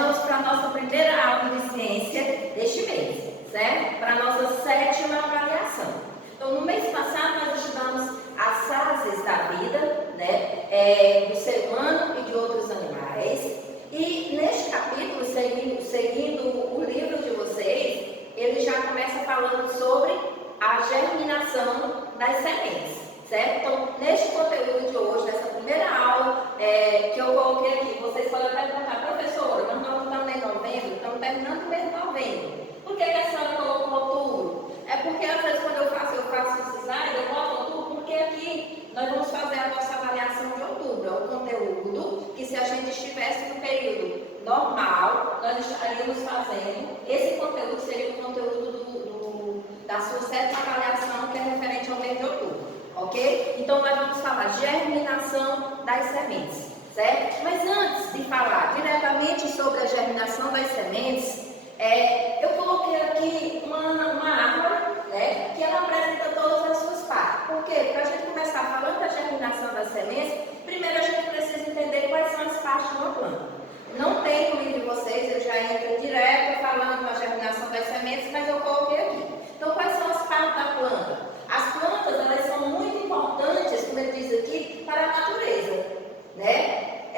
vamos para a nossa primeira aula de ciência deste mês, certo? Para a nossa 7ª avaliação. Então, no mês passado, nós estudamos as fases da vida, né, do ser humano e de outros animais. E neste capítulo, seguindo o livro de vocês, ele já começa falando sobre a germinação das sementes, certo? Então, neste conteúdo de hoje, nessa primeira aula que eu coloquei aqui, vocês podem até perguntar, professora, mas nós estamos em novembro, estamos terminando o mês de novembro. Por que a senhora colocou outubro? É porque às vezes quando eu faço esse slide, eu boto outubro, porque aqui nós vamos fazer a nossa avaliação de outubro. É o conteúdo que, se a gente estivesse no período normal, nós estaríamos fazendo. Esse conteúdo seria o conteúdo da sua 7ª avaliação, que é referente ao mês de outubro, ok? Então nós vamos falar germinação das sementes, certo? Mas antes de falar diretamente sobre a germinação das sementes, eu coloquei aqui uma árvore, né, que ela apresenta todas as suas partes. Por quê? Para a gente começar falando da germinação das sementes, primeiro a gente precisa entender quais são as partes de uma planta. Não tem no livro de vocês, eu já entro direto falando da germinação das sementes, mas eu coloquei aqui. Então, quais são as partes da planta? As plantas, elas são muito importantes, como ele diz aqui, para a natureza, né?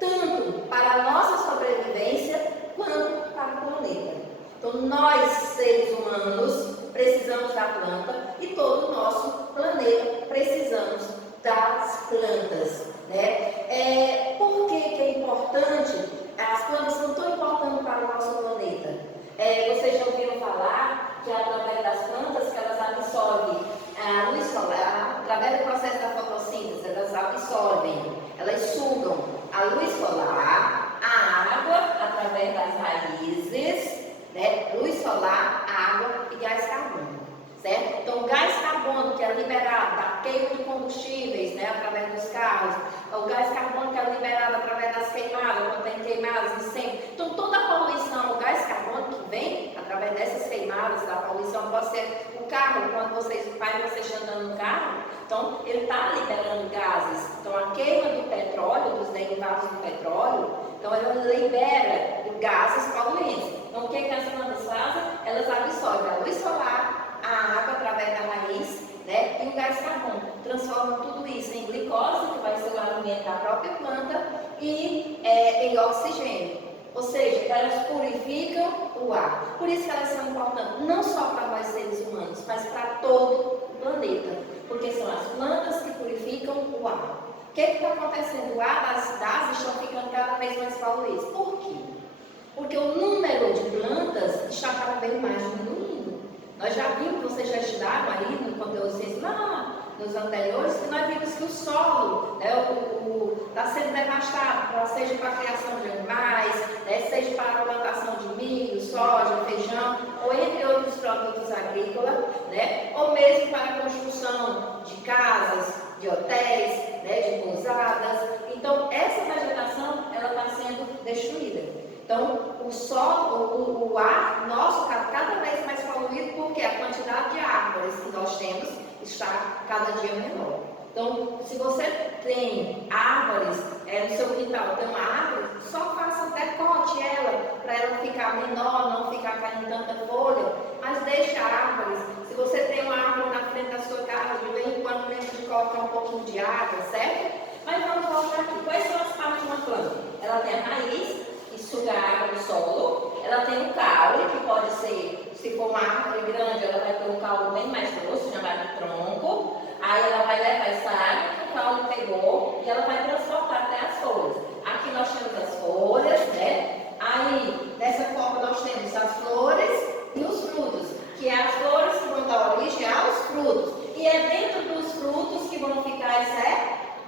Tanto para a nossa sobrevivência, quanto para o planeta. Então, nós, seres humanos, precisamos da planta e todo o nosso planeta precisamos das plantas, né? Por que é importante? As plantas são tão importantes para o nosso planeta. Vocês já ouviram falar que através das plantas que elas absorvem a luz solar, através do processo da fotossíntese, elas absorvem, elas sugam a luz solar, a água através das raízes, né? Luz solar, água e gás carbônico, certo? Então, o gás carbônico que é liberado da queima de combustíveis, né, através dos carros, o gás carbônico que é liberado através das queimadas, quando tem queimadas, incêndio. Então, toda a poluição, o gás carbônico que vem através dessas queimadas, da poluição, pode ser o carro, quando o pai de vocês andando no carro, então ele está liberando gases. Então, a queima do petróleo, dos derivados do petróleo, então ela libera gases poluentes. Então, o que as plantas fazem? Elas absorvem a luz solar, a água através da raiz, né, e o gás carbônico. Transformam tudo isso em glicose, que vai ser o alimento da própria planta, e em oxigênio. Ou seja, elas purificam o ar. Por isso que elas são importantes, não só para nós seres humanos, mas para todo o planeta. Porque são as plantas que purificam o ar. O que está acontecendo? O ar das cidades estão ficando cada vez mais poluídos. Por quê? Porque o número de plantas está cada vez mais diminuindo. Nós já vimos, vocês já estudaram aí no conteúdo ciência lá nos anteriores, que nós vimos que o solo está sendo devastado, seja para a criação de animais, né, seja para a plantação de milho, soja, feijão, ou entre outros produtos agrícolas, né, ou mesmo para a construção de casas, de hotéis, né, de pousadas. Então, essa vegetação ela está sendo destruída. Então, o solo, o ar nosso está cada vez mais poluído porque a quantidade de árvores que nós temos está cada dia menor. Então, se você tem árvores no seu quintal, tem uma árvore, só faça decote ela, para ela ficar menor, não ficar caindo tanta folha, mas deixa árvores. Se você tem uma árvore na frente da sua casa, de vez em quando lembre de colocar um pouquinho de água, certo? Mas vamos voltar aqui. Quais são as partes de uma planta? Ela tem a raiz, que suga a água do solo. Ela tem o caule, que pode ser, se for uma árvore grande, ela vai ter um caule bem mais grosso, chamado de tronco. Aí ela vai levar essa água que o caule pegou e ela vai transportar até as folhas. Aqui nós temos as folhas, né? Aí, dessa forma, nós temos as flores e os frutos, que é as flores que vão dar origem aos frutos. E é dentro dos frutos que vão ficar as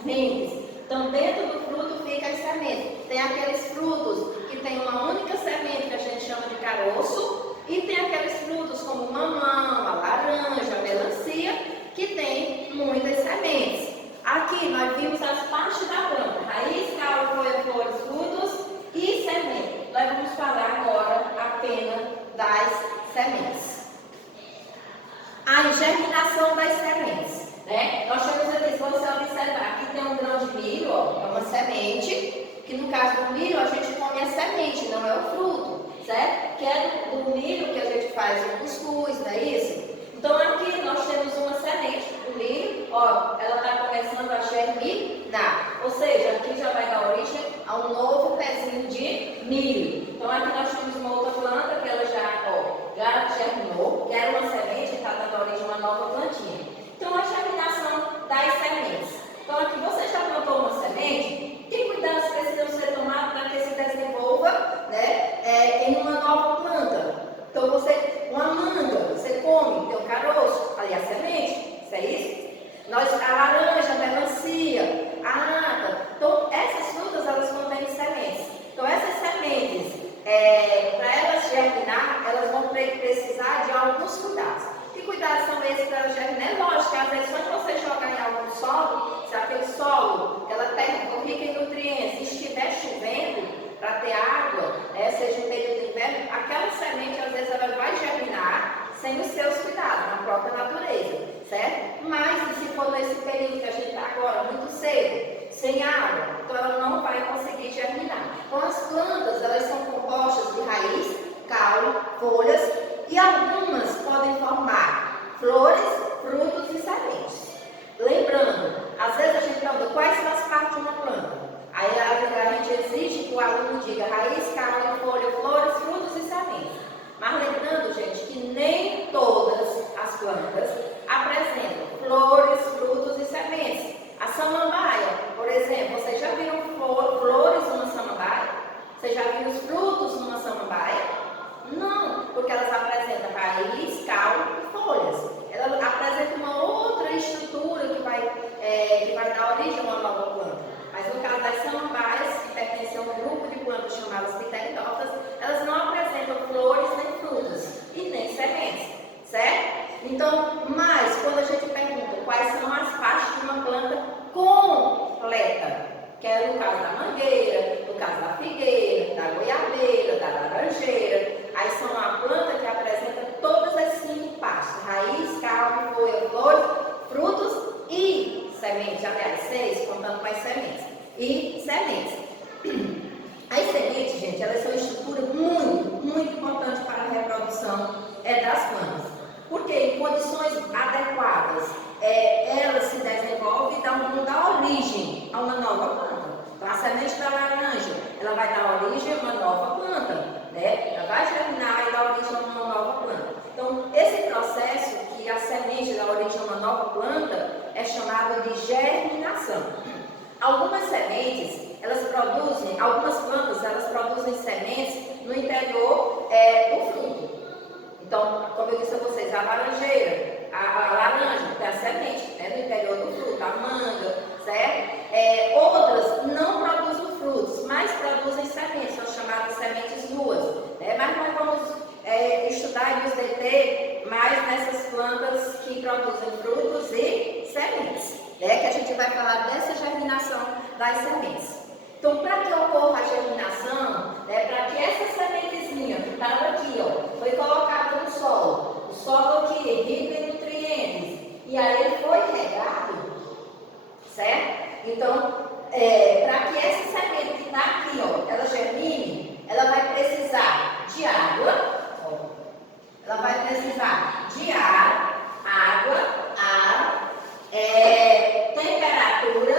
sementes. Então, dentro do fruto fica as sementes. Tem aqueles frutos que tem uma única semente, que a gente chama de caroço, e tem aqueles frutos como o mamão, a laranja, a melancia, que tem muitas sementes. Aqui nós vimos as partes da planta: raiz, caule, folha, flores, frutos e semente. Nós vamos falar agora apenas das sementes. A germinação das sementes, né? Nós temos aqui, se você observar, aqui tem um grão de milho, ó, é uma semente, que no caso do milho a gente come é semente, não é o fruto, certo? Que é do milho que a gente faz o cuscuz, não é isso? Então aqui nós temos uma semente do milho, ó, ela está começando a germinar, ou seja, aqui já vai dar origem a um novo pezinho de milho. Então aqui nós temos uma outra planta que ela já germinou, que era uma semente e está dando origem a uma nova plantinha. Então a germinação das sementes. Então aqui você já plantou uma semente, que cuidados precisam ser tomados para que se desenvolva, né, em uma nova planta? Então uma manga, você come, tem um caroço, ali a semente, isso é isso? A laranja, a melancia, a nata. Então essas frutas elas contêm sementes. Então essas sementes, para elas germinar, elas vão precisar de alguns cuidados. Que cuidados são esses para elas germinar? É lógico que às vezes quando você joga em algum solo, se aquele solo, ela for rica em nutrientes, e estiver chovendo, para ter água, seja um período de inverno, aquela semente às vezes ela vai germinar sem os seus cuidados, na própria natureza, certo? Mas se for nesse período que a gente está agora, muito cedo, sem água, então ela não vai conseguir germinar. Então as plantas, elas são compostas de raiz, caule, folhas e algumas podem formar flores, frutos e sementes. Lembrando, às vezes a gente pergunta quais são as partes de uma planta. Aí a gente exige que o aluno diga raiz, caule, folha, flores, frutos e sementes. Mas lembrando, gente, que nem todas as plantas apresentam flores, frutos e sementes. A samambaia, por exemplo, vocês já viram flores numa samambaia? Vocês já viram os frutos numa samambaia? Não, porque elas apresentam raiz, caule e folhas. Ela apresenta uma outra estrutura que vai dar origem a uma nova planta. Mas no caso das samambaias, que pertencem a um grupo de plantas chamadas pteridófitas, elas não apresentam flores nem frutas e nem sementes, certo? Então, mas quando a gente pergunta quais são as partes de uma planta completa, que é no caso da mangueira, no caso da figueira, da goiabeira, da laranjeira, aí são uma planta que apresenta todas as 5 partes: raiz, caule, folha, flores, frutos e sementes, aliás, 6, contando com as sementes. E sementes. As sementes, gente, elas são uma estrutura muito importante para a reprodução das plantas. Porque em condições adequadas, elas se desenvolvem e vão dar origem a uma nova planta. Então, a semente da laranja, ela vai dar origem a uma nova planta, né? Ela vai germinar e dar origem a uma nova planta. Então, esse processo que a semente dá origem a uma nova planta é chamado de germinação. Algumas sementes, algumas plantas, elas produzem sementes no interior do fruto. Então, como eu disse a vocês, a laranjeira, a laranja tem a semente no interior do fruto, a manga, certo? Outras não produzem frutos, mas produzem sementes, são chamadas sementes nuas, né? Mas nós vamos estudar e nos deter mais nessas plantas que produzem frutos e sementes, né? Que a gente vai falar dessa germinação das sementes. Então, para que ocorra a germinação, para que essa sementezinha que estava aqui, foi colocada no solo, o solo aqui rico em nutrientes, e aí ele foi regado, certo? Então, para que essa semente que está aqui, ela germine, ela vai precisar de água, temperatura,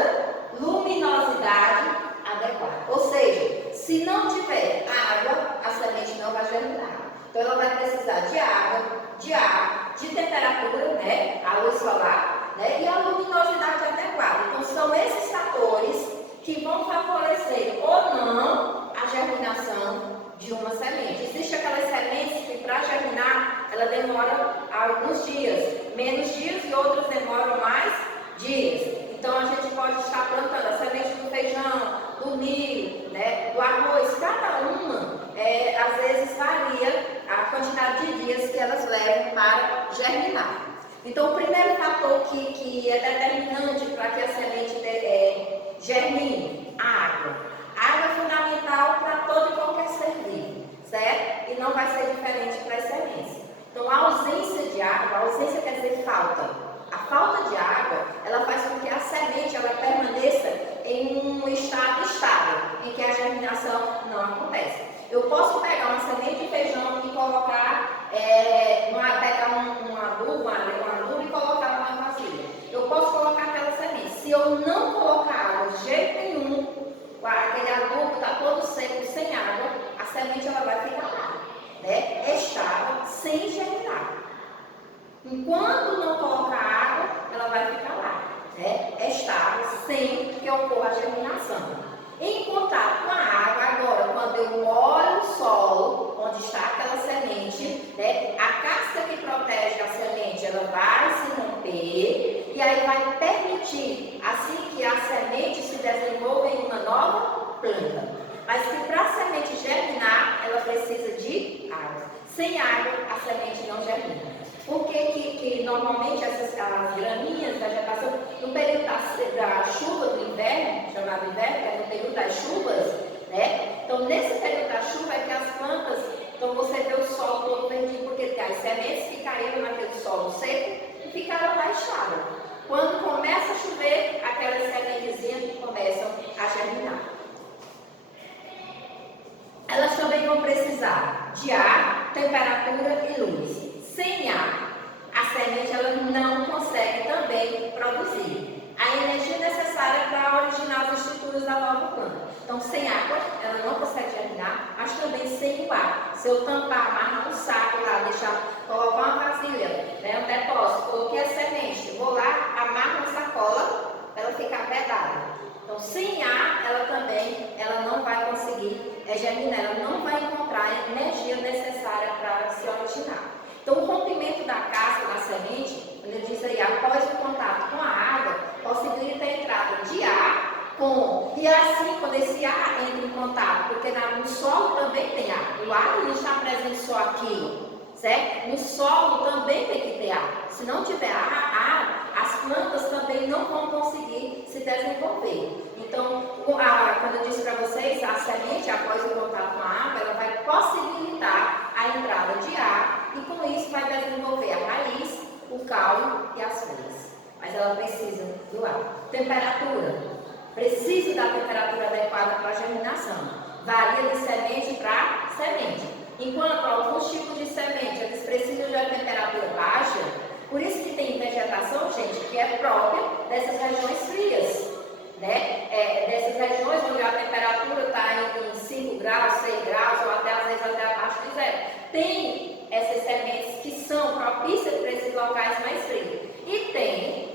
luminosidade adequada. Ou seja, se não tiver água, a semente não vai germinar. Então ela vai precisar de água, de ar, de temperatura, a luz solar, e a luminosidade adequada. Então são esses fatores que vão favorecer ou não a germinação de uma semente. Existem aquelas sementes que para germinar, ela demora alguns dias, menos dias, e outras demoram mais dias. Então a gente pode estar plantando a semente do feijão, do milho, do arroz, cada uma às vezes varia a quantidade de dias que elas levam para germinar. Então o primeiro fator que é determinante para que a semente germine, a água. A água é fundamental para todo e qualquer ser vivo, certo? E não vai ser diferente para as sementes. Então a ausência de água, a ausência quer dizer falta. A falta de água, ela faz com que a semente ela permaneça em um estado estável, em que a germinação não não acontece. Eu posso pegar uma semente de feijão e colocar, pegar um adubo e colocar na minha vasilha. Eu posso colocar aquela semente. Se eu não colocar água de jeito nenhum, aquele adubo está todo seco, sem água, a semente ela vai ficar lá, né? Estável, sem germinar. Enquanto não colocar água, ela vai ficar lá, né? Estável, sem que ocorra a germinação. Em contato com a água, agora, quando eu molho o solo, onde está aquela semente, né? A casca que protege a semente, ela vai se romper e aí vai permitir, assim que a semente se desenvolva em uma nova planta. Mas que para a semente germinar, ela precisa de água. Sem água, a semente não germina. Por que normalmente as graminhas, vegetação, no período da chuva do inverno, chamado inverno, que é no período das chuvas, né? Então, nesse período da chuva é que as plantas, então você vê o solo todo perdido, porque as sementes que caíram naquele solo seco e ficaram lá estáveis. Quando começa a chover, aquelas sementezinhas começam a germinar. Elas também vão precisar de ar, temperatura e luz. Sem ar, a semente ela não consegue também produzir a energia necessária para originar as estruturas da nova planta. Então, sem água, ela não consegue germinar, mas também sem o ar. Se eu tampar, amarrar um saco lá, colocar uma vasilha, né, um depósito, coloquei a semente, vou lá, amarro uma sacola, ela fica vedada. Então, sem ar, ela não vai conseguir germinar, ela não vai encontrar a energia necessária para se originar. Então, o rompimento da casca da semente, ele diz aí, após o contato com a água, possibilita a entrada de ar e assim, quando esse ar entra em contato, porque no solo também tem ar, o ar não está presente só aqui, certo? No solo também tem que ter ar. Se não tiver ar, as plantas também não vão conseguir se desenvolver. Então, quando eu disse para vocês, a semente, após o contato com a água, ela vai possibilitar a entrada de ar e com isso vai desenvolver a raiz, o caule e as folhas. Mas ela precisa do ar. Temperatura. Precisa da temperatura adequada para a germinação. Varia de semente para semente. Enquanto alguns tipos de semente, eles precisam de uma temperatura baixa, por isso que tem vegetação, gente, que é própria dessas regiões frias, né? Dessas regiões onde a temperatura está em 5 graus, 6 graus, ou até às vezes até abaixo de zero. Tem essas sementes que são propícias para esses locais mais frios. E tem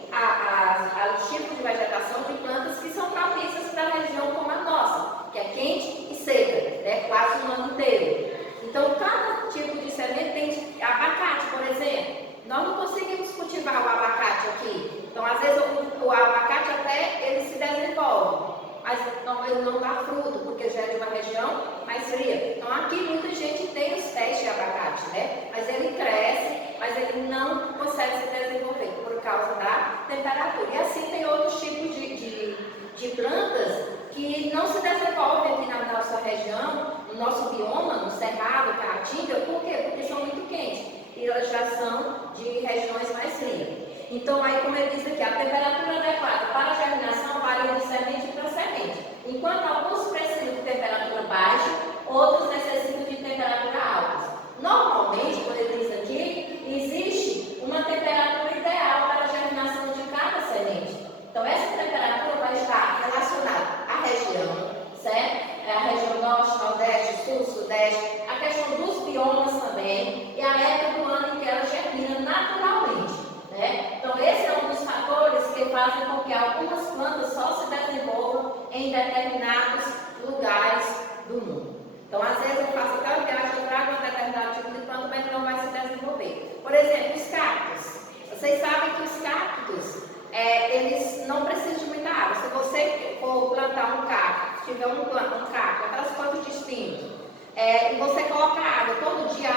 os tipos de vegetação de plantas que são propícias para a região como a nossa, que é quente e seca, né? Quase o ano inteiro. Então, cada tipo de semente tem abacate, por exemplo. Nós não conseguimos cultivar o abacate aqui. Então, às vezes, o abacate até ele se desenvolve, mas ele não dá fruto, porque já é de uma região mais fria. Então, aqui muita gente tem os pés de abacate, né? Mas ele cresce, mas ele não consegue se desenvolver por causa da temperatura. E assim tem outros tipos de plantas que não se desenvolvem aqui na nossa região, no nosso bioma, no Cerrado, Caatinga. Por quê? Porque são muito quentes e elas já são de regiões mais frias. Então, aí, como ele diz aqui, a temperatura adequada para a germinação varia de semente para semente. Enquanto alguns precisam de temperatura baixa, outros necessitam de temperatura alta. Normalmente, quando ele diz aqui, existe uma temperatura ideal para a germinação de cada semente. Então, essa temperatura vai estar relacionada à região, certo? A região norte, nordeste, sul, sudeste, a questão dos biomas também e a época do ano em que ela germina naturalmente, né? Então, esse é um dos fatores que fazem com que algumas plantas só se desenvolvam em determinados lugares do mundo. Então, às vezes eu faço aquela viagem, eu trago um determinado tipo de planta, mas não vai se desenvolver. Por exemplo, os cactos. Vocês sabem que os cactos, eles não precisam de muita água. Se você for plantar um cacto, se tiver um cacto, aquelas plantas de espinhos, e você coloca água, todo dia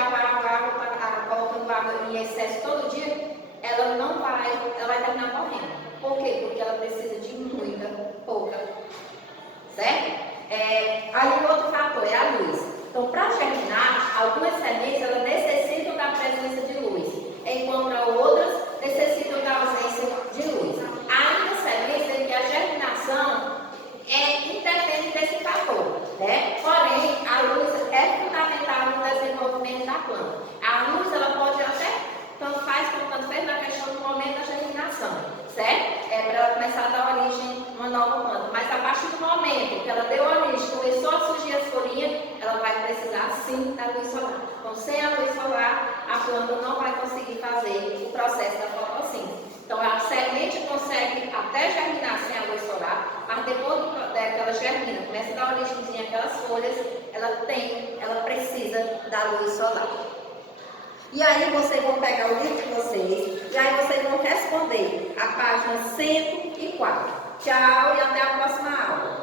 colocando água em excesso todo dia, ela vai terminar morrendo. Por quê? Porque ela precisa de pouca, certo? Aí o outro fator é a luz. Então, para germinar, algumas sementes elas necessitam da presença de luz, enquanto outras necessitam da ausência de luz. Ainda sementes em que a germinação independe desse fator, né? Porém, sem a luz solar, a planta não vai conseguir fazer o processo da fotossíntese. Então, a semente consegue até germinar sem a luz solar, mas depois que ela germina, começa a dar origemzinha àquelas folhas, ela precisa da luz solar. E aí vocês vão pegar o livro de vocês, e aí vocês vão responder a página 104. Tchau e até a próxima aula.